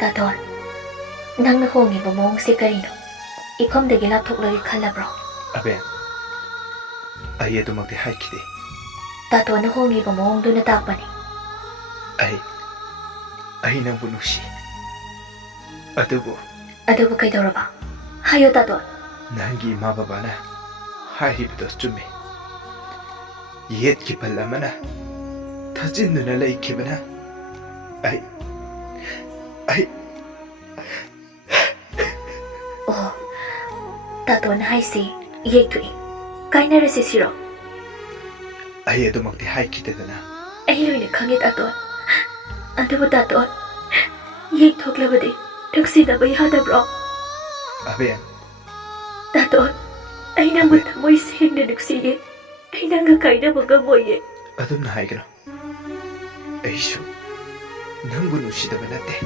Taton, nang nahongi ba mong si Karino? Ipam da gilaptok lagi kalabro. Aben, ay dumagdi hay kiti. Taton nahongi ba mong doon natakpan Ay nang bunusi. Adubo, Adobo kay Doraba. Hayo Taton. nangi mababa na. Hahibidos jume. Yet kipalama na. Tajin na nalay kiba na. Ay. Oh, Taton hay si yek tui. Kay na resi siro. Ay dumagdi hay kiti na. Ay loy na kangit Taton. Adobo Taton. Yek tok labadi. Taksi na ba yada bro? Aben, Taton. Ay nang matamoy sin na nagsiye. Ay nang kay na magamoy eh. adum na hay ka no. Ay shu. Nang bunusi da ba nate?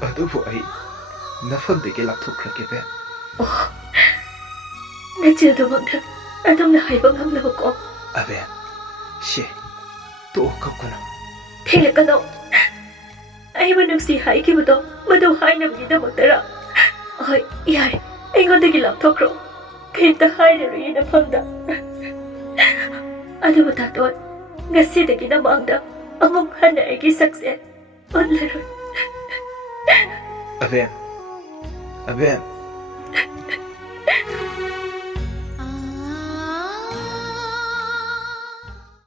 Adubo ay. Nafam de gilaptok rake ben. Oh, nachil dumang na. Adom na hay bang hamlaw ko. Aben, she. Tuo kap ko na. Tila ka no. Ay manong si hay ki mo to. Maduhay na mga magdara. Ay, yay. Ay nga naging laptop ro. Kaya tahay na rin na pangda. Ano mo Taton? Nga si na ginamangda. Among hana ay gisakset. Onlaron. Aben,